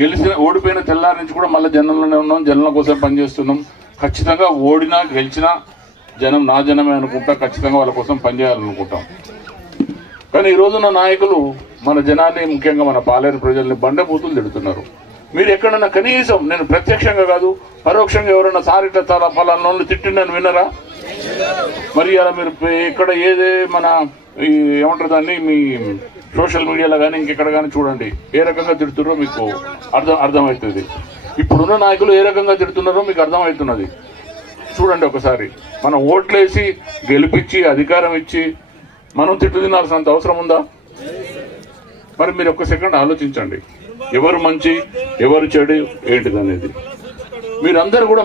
ఓడిపోయిన తెల్లారి నుంచి కూడా మళ్ళీ జనంలోనే ఉన్నాం, జనం కోసం పనిచేస్తున్నాం. ఖచ్చితంగా ఓడినా గెలిచినా జనం నా జనమే అనుకుంటా, ఖచ్చితంగా వాళ్ళ కోసం పనిచేయాలనుకుంటాం. కానీ ఈ రోజున నాయకులు మన జనాన్ని, ముఖ్యంగా మన పాలేరు ప్రజల్ని బండబూతులు తిడుతున్నారు. మీరు ఎక్కడన్నా కనీసం, నేను ప్రత్యక్షంగా కాదు పరోక్షంగా ఎవరైనా సారిట్ల తల ఫలాన్ని తిట్టిందని వినరా? మరి అలా మీరు ఇక్కడ ఏదే మన ఏమంటారు దాన్ని, మీ సోషల్ మీడియాలో కానీ ఇంకెక్కడ కానీ చూడండి ఏ రకంగా తిడుతున్నారో మీకు అర్థమవుతుంది. ఇప్పుడున్న నాయకులు ఏ రకంగా తిడుతున్నారో మీకు అర్థమవుతున్నది. చూడండి ఒకసారి. మనం ఓట్లేసి గెలిపించి అధికారం ఇచ్చి మనం తిట్టు తినాల్సినంత అవసరం ఉందా? మరి మీరు ఒక్క సెకండ్ ఆలోచించండి, ఎవరు మంచి ఎవరు చెడు ఏంటిదనేది. మీరందరూ కూడా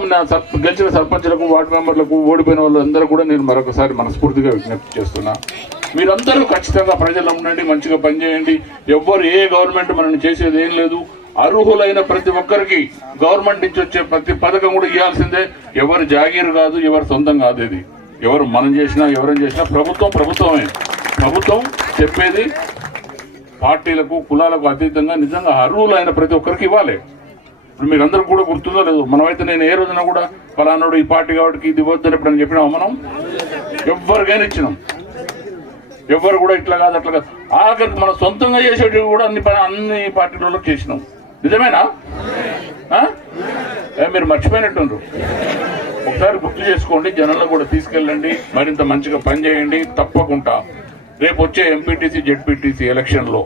గెలిచిన సర్పంచ్లకు, వార్డు మెంబర్లకు, ఓడిపోయిన వాళ్ళందరూ కూడా నేను మరొకసారి మనస్ఫూర్తిగా విజ్ఞప్తి చేస్తున్నా. మీరందరూ ఖచ్చితంగా ప్రజలు ఉండండి, మంచిగా పనిచేయండి. ఎవ్వరు ఏ గవర్నమెంట్ మనల్ని చేసేది ఏం లేదు. అర్హులైన ప్రతి ఒక్కరికి గవర్నమెంట్ నుంచి వచ్చే ప్రతి పథకం కూడా ఇవ్వాల్సిందే. ఎవరు జాగీరు కాదు, ఎవరు సొంతం కాదు. ఇది ఎవరు మనం చేసినా ఎవరైనా చేసినా ప్రభుత్వమే. ప్రభుత్వం చెప్పేది పార్టీలకు కులాలకు అతీతంగా నిజంగా అర్హులైన ప్రతి ఒక్కరికి ఇవ్వాలి. ఇప్పుడు మీరందరూ కూడా గుర్తుందో లేదు, మనమైతే నేను ఏ రోజున కూడా ఫలానాడు ఈ పార్టీ కాబట్టి ఇది ఇవ్వద్దని ఎప్పుడని చెప్పినాం? మనం ఎవరికైనా ఇచ్చినాం. ఎవరు కూడా ఇట్లా కాదు అట్లా కాదు, ఆఖరికి మనం సొంతంగా చేసేటివి కూడా అన్ని పార్టీలలో చేసినాం. నిజమేనా? మీరు మర్చిపోయినట్టుండ్రు. ఒకసారి గుర్తు చేసుకోండి, జనంలో కూడా తీసుకెళ్ళండి, మరింత మంచిగా పనిచేయండి. తప్పకుండా రేపు వచ్చే ఎంపీటీసీ జెడ్పీటీసీ ఎలక్షన్లో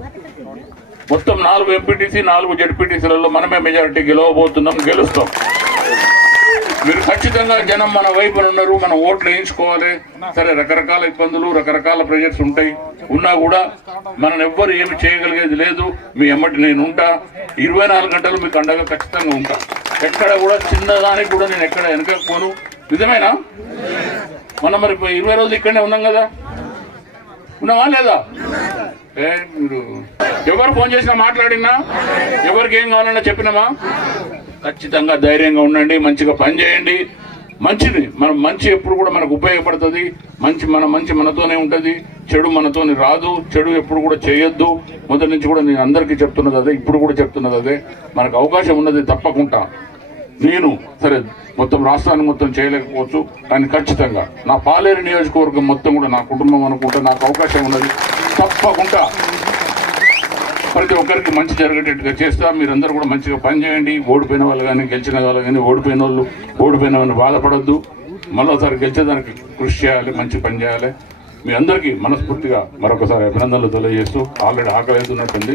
మొత్తం 4 ఎంపీటీసీ 4 జెడ్పీటీసీలలో మనమే మెజారిటీ గెలవబోతున్నాం, గెలుస్తాం. మీరు ఖచ్చితంగా జనం మన వైపున ఉన్నారు, మనం ఓట్లు వేయించుకోవాలి. సరే, రకరకాల ఇబ్బందులు, రకరకాల ప్రెజర్స్ ఉంటాయి. ఉన్నా కూడా మనం ఎవ్వరు ఏమి చేయగలిగేది లేదు. మీ ఎమ్మటి నేను ఉంటా, 24 గంటలు మీకు అండగా ఖచ్చితంగా ఉంటా. ఎక్కడ కూడా చిన్నదానికి కూడా నేను ఎక్కడ వెనకపోను. నిజమేనా? మనం మరి 20 రోజులు ఇక్కడనే ఉన్నాం కదా, ఉన్నావా లేదా? మీరు ఎవరు ఫోన్ చేసినా మాట్లాడినా, ఎవరికి ఏం కావాలన్నా చెప్పినామా? ఖచ్చితంగా ధైర్యంగా ఉండండి, మంచిగా పని చేయండి. మంచిది మనం మంచి ఎప్పుడు కూడా మనకు ఉపయోగపడుతుంది. మంచి మనతోనే ఉంటుంది, చెడు మనతోని రాదు. చెడు ఎప్పుడు కూడా చేయొద్దు. మొదటి నుంచి కూడా నేను అందరికీ చెప్తున్నది అదే, ఇప్పుడు కూడా చెప్తున్నది అదే. మనకు అవకాశం ఉన్నది తప్పకుండా. నేను సరే మొత్తం రాష్ట్రాన్ని మొత్తం చేయలేకపోవచ్చు, కానీ ఖచ్చితంగా నా పాలేరు నియోజకవర్గం మొత్తం కూడా నా కుటుంబం అనుకుంటే నాకు అవకాశం ఉన్నది. తప్పకుండా ప్రతి ఒక్కరికి మంచి జరిగేటట్టుగా చేస్తా. మీరందరూ కూడా మంచిగా పనిచేయండి. ఓడిపోయిన వాళ్ళు కానీ గెలిచిన వాళ్ళు కానీ, ఓడిపోయిన వాళ్ళని బాధపడద్దు. మరోసారి గెలిచేదానికి కృషి చేయాలి, మంచి పని చేయాలి. మీ అందరికీ మనస్ఫూర్తిగా మరొకసారి అభినందనలు తెలియజేస్తూ, ఆల్రెడీ ఆకలి అవుతున్నట్టుంది.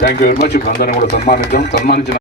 Thank you very much. ఇప్పుడు అందరినీ కూడా సన్మానించిన